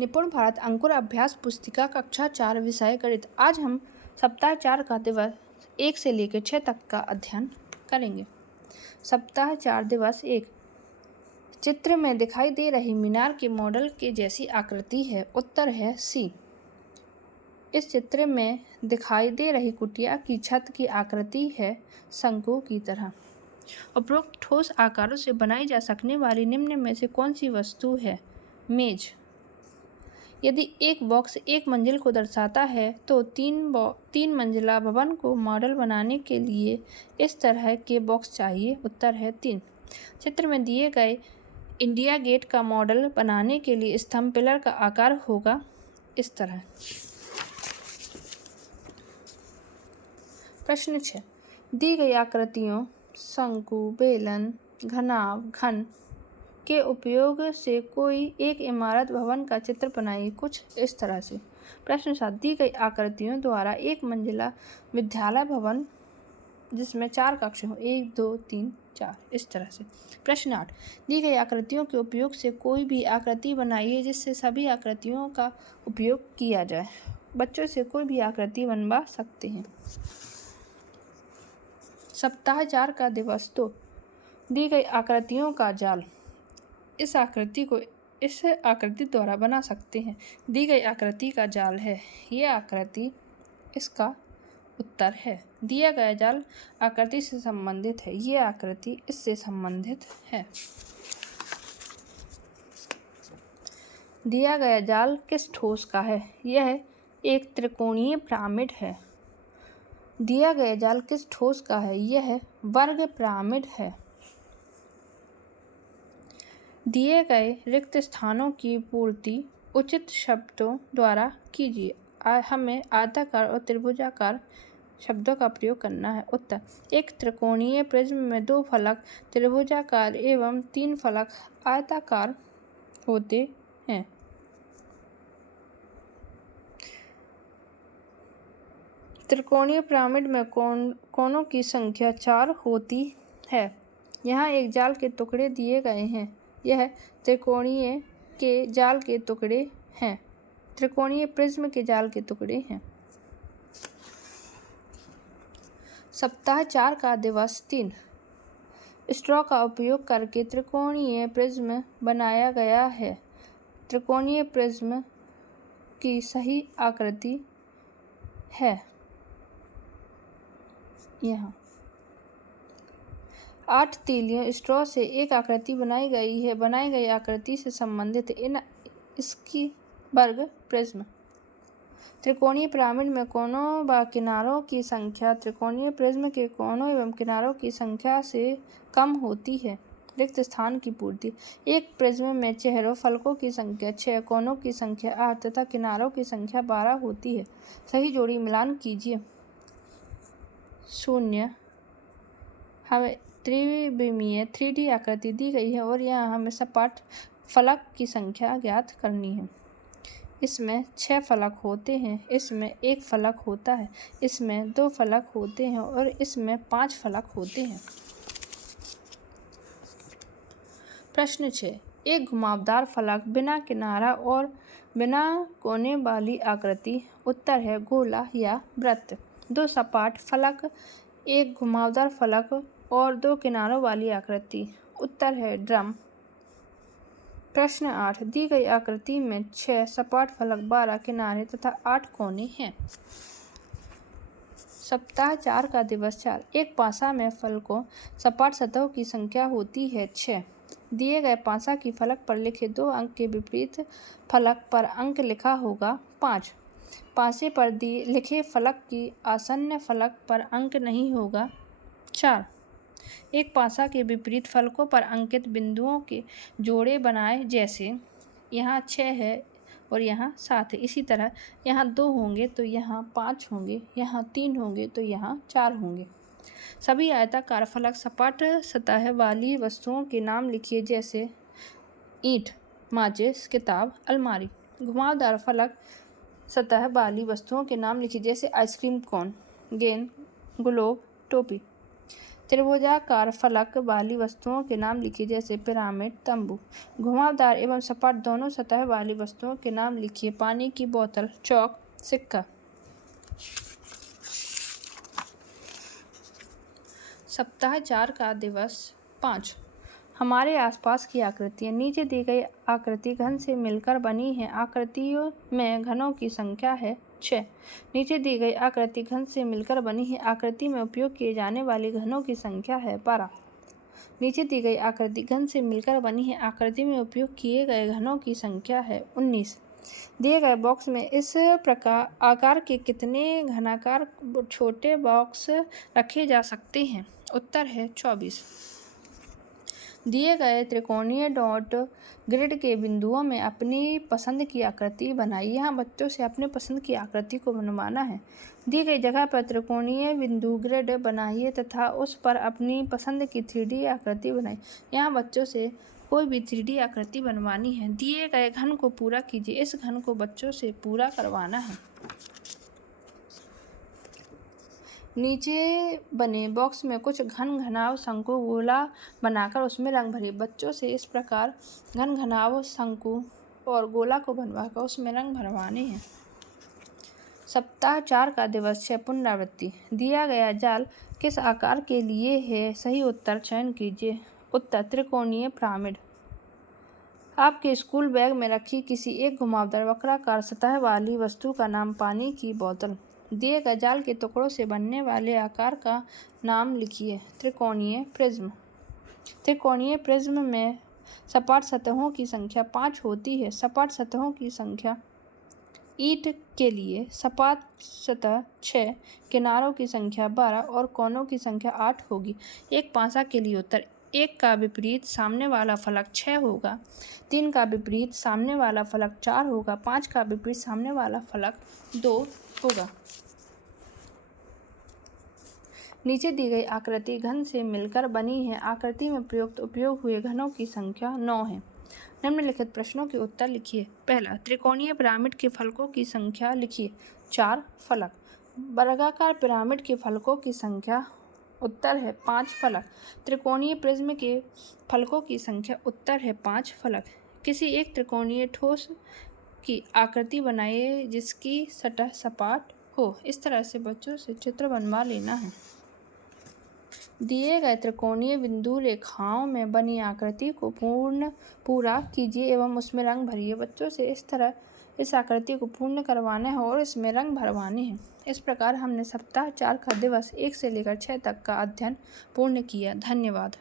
निपुण भारत अंकुर अभ्यास पुस्तिका कक्षा 4 विषय गणित। आज हम सप्ताह 4 का दिवस 1 से लेकर 6 तक का अध्ययन करेंगे। सप्ताह 4 दिवस 1। चित्र में दिखाई दे रही मीनार के मॉडल के जैसी आकृति है। उत्तर है सी। इस चित्र में दिखाई दे रही कुटिया की छत की आकृति है शंकु की तरह। उपरोक्त ठोस आकारों से बनाई जा सकने वाली निम्न में से कौन सी वस्तु है? मेज। यदि एक बॉक्स एक मंजिल को दर्शाता है तो तीन मंजिला भवन को मॉडल बनाने के लिए इस तरह के बॉक्स चाहिए। उत्तर है 3। चित्र में दिए गए इंडिया गेट का मॉडल बनाने के लिए स्तंभ पिलर का आकार होगा इस तरह। प्रश्न 6। दी गई आकृतियों शंकु, बेलन, घनाभ, घन के उपयोग से कोई एक इमारत भवन का चित्र बनाइए कुछ इस तरह से। प्रश्न 7। दी गई आकृतियों द्वारा एक मंजिला विद्यालय भवन जिसमें 4 कक्ष हों 1, 2, 3, 4 इस तरह से। प्रश्न 8। दी गई आकृतियों के उपयोग से कोई भी आकृति बनाइए जिससे सभी आकृतियों का उपयोग किया जाए। बच्चों से कोई भी आकृति बनवा सकते हैं। सप्ताह 4 का दिवस 2। दी गई आकृतियों का जाल इस आकृति द्वारा बना सकते हैं। दी गई आकृति का जाल है। यह आकृति इसका उत्तर है। दिया गया जाल आकृति से संबंधित है। यह आकृति इससे संबंधित है। दिया गया जाल किस ठोस का है? यह एक त्रिकोणीय पिरामिड है। दिया गया जाल किस ठोस का है? यह वर्ग पिरामिड है। दिए गए रिक्त स्थानों की पूर्ति उचित शब्दों द्वारा कीजिए। हमें आयताकार और त्रिभुजाकार शब्दों का प्रयोग करना है। उत्तर। एक त्रिकोणीय प्रिज्म में 2 फलक त्रिभुजाकार एवं 3 फलक आयताकार होते हैं। त्रिकोणीय पिरामिड में कोनों की संख्या 4 होती है। यहाँ एक जाल के टुकड़े दिए गए हैं। यह त्रिकोणीय के जाल के टुकड़े हैं। त्रिकोणीय प्रिज्म के जाल के टुकड़े हैं। सप्ताह 4 का दिवस 3। स्ट्रॉ का उपयोग करके त्रिकोणीय प्रिज्म बनाया गया है। त्रिकोणीय प्रिज्म की सही आकृति है यहाँ। 8 तीलियों स्ट्रॉ से एक आकृति बनाई गई है। बनाई गई आकृति से संबंधित इसकी वर्ग प्रिज्म। त्रिकोणीय पिरामिड में कोनों व किनारों की संख्या त्रिकोणीय प्रिज्म के कोनों एवं किनारों की संख्या से कम होती है। रिक्त स्थान की पूर्ति। एक प्रिज्म में चेहरों फलकों की संख्या 6, कोनों की संख्या 8 तथा किनारों की संख्या 12 होती है। सही जोड़ी मिलान कीजिए। 0। हमें त्रिविमीय 3D आकृति दी गई है और यहाँ हमें सपाट फलक की संख्या ज्ञात करनी है। इसमें 6 फलक होते हैं। इसमें 1 फलक होता है। इसमें 2 फलक होते हैं और इसमें 5 फलक होते हैं। प्रश्न 6। एक घुमावदार फलक बिना किनारा और बिना कोने वाली आकृति। उत्तर है गोला या वृत्त। 2 सपाट फलक, एक घुमावदार फलक और 2 किनारों वाली आकृति। उत्तर है ड्रम। प्रश्न 8। दी गई आकृति में 6 सपाट फलक, 12 किनारे तथा 8 कोने हैं। सप्ताह 4 का दिवस 4। एक पासा में फलकों सपाट सतहों की संख्या होती है 6। दिए गए पासा की फलक पर लिखे 2 अंक के विपरीत फलक पर अंक लिखा होगा 5। पासे पर लिखे फलक की आसन्न फलक पर अंक नहीं होगा 4। एक पासा के विपरीत फलकों पर अंकित बिंदुओं के जोड़े बनाए जैसे यहाँ 6 है और यहाँ 7 है। इसी तरह यहाँ 2 होंगे तो यहाँ 5 होंगे, यहाँ 3 होंगे तो यहाँ 4 होंगे। सभी आयताकार फलक सपाट सतह वाली वस्तुओं के नाम लिखिए जैसे ईंट, माचिस, किताब, अलमारी। घुमावदार फलक सतह वाली वस्तुओं के नाम लिखिए जैसे आइसक्रीम कोन, गेंद, ग्लोब, टोपी। त्रिभुजाकार फलक वाली वस्तुओं के नाम लिखिए, जैसे पिरामिड, तंबू। घुमावदार एवं सपाट दोनों सतह वाली वस्तुओं के नाम लिखिए, पानी की बोतल, चौक, सिक्का। सप्ताह 4 का दिवस 5। हमारे आसपास की आकृतियाँ। नीचे दी गई आकृति घन से मिलकर बनी है। आकृतियों में घनों की संख्या है 6। नीचे दी गई आकृति घन से मिलकर बनी है। आकृति में उपयोग किए जाने वाली घनों की संख्या है 12। नीचे दी गई आकृति घन से मिलकर बनी है। आकृति में उपयोग किए गए घनों की संख्या है 19। दिए गए बॉक्स में इस प्रकार आकार के कितने घनाकार छोटे बॉक्स रखे जा सकते हैं? उत्तर है 24। दिए गए त्रिकोणीय डॉट ग्रिड के बिंदुओं में अपनी पसंद की आकृति बनाइए। यहाँ बच्चों से अपने पसंद की आकृति को बनवाना है। दी गई जगह पर त्रिकोणीय बिंदु ग्रिड बनाइए तथा उस पर अपनी पसंद की 3D आकृति बनाइए। यहाँ बच्चों से कोई भी 3D आकृति बनवानी है। दिए गए घन को पूरा कीजिए। इस घन को बच्चों से पूरा करवाना है। नीचे बने बॉक्स में कुछ घन घनाव शंकु गोला बनाकर उसमें रंग भरिए। बच्चों से इस प्रकार घन घनाव शंकु और गोला को बनवाकर उसमें रंग भरवाने हैं। सप्ताह 4 का दिवस 6। पुनरावृत्ति। दिया गया जाल किस आकार के लिए है? सही उत्तर चयन कीजिए। उत्तर त्रिकोणीय पिरामिड। आपके स्कूल बैग में रखी किसी एक घुमावदार वक्राकार सतह वाली वस्तु का नाम पानी की बोतल। दिए गए जाल के टुकड़ों से बनने वाले आकार का नाम लिखिए। त्रिकोणीय प्रिज्म। त्रिकोणीय प्रिज्म में सपाट सतहों की संख्या 5 होती है। सपाट सतहों की संख्या। ईंट के लिए सपाट सतह 6, किनारों की संख्या 12 और कोनों की संख्या 8 होगी। एक पासा के लिए उत्तर 1 का विपरीत सामने वाला फलक 6 होगा, 3 का विपरीत सामने वाला फलक 4 होगा, 5 का विपरीत सामने वाला फलक 2 होगा। नीचे दी गई आकृति घन से मिलकर बनी है। आकृति में प्रयुक्त उपयोग हुए घनों की संख्या 9 है। निम्नलिखित प्रश्नों के उत्तर लिखिए। पहला, त्रिकोणीय पिरामिड के फलकों की संख्या लिखिए। 4 फलक। वर्गाकार पिरामिड के फलकों की संख्या। उत्तर है 5 फलक। त्रिकोणीय प्रिज्म के फलकों की संख्या। उत्तर है 5 फलक। किसी एक त्रिकोणीय ठोस की आकृति बनाइए जिसकी सतह सपाट हो। इस तरह से बच्चों से चित्र बनवा लेना है। दिए गए त्रिकोणीय बिंदु रेखाओं में बनी आकृति को पूरा कीजिए एवं उसमें रंग भरिए। बच्चों से इस तरह इस आकृति को पूर्ण करवाना है और इसमें रंग भरवाने हैं। इस प्रकार हमने सप्ताह 4 का दिवस 1 से लेकर 6 तक का अध्ययन पूर्ण किया। धन्यवाद।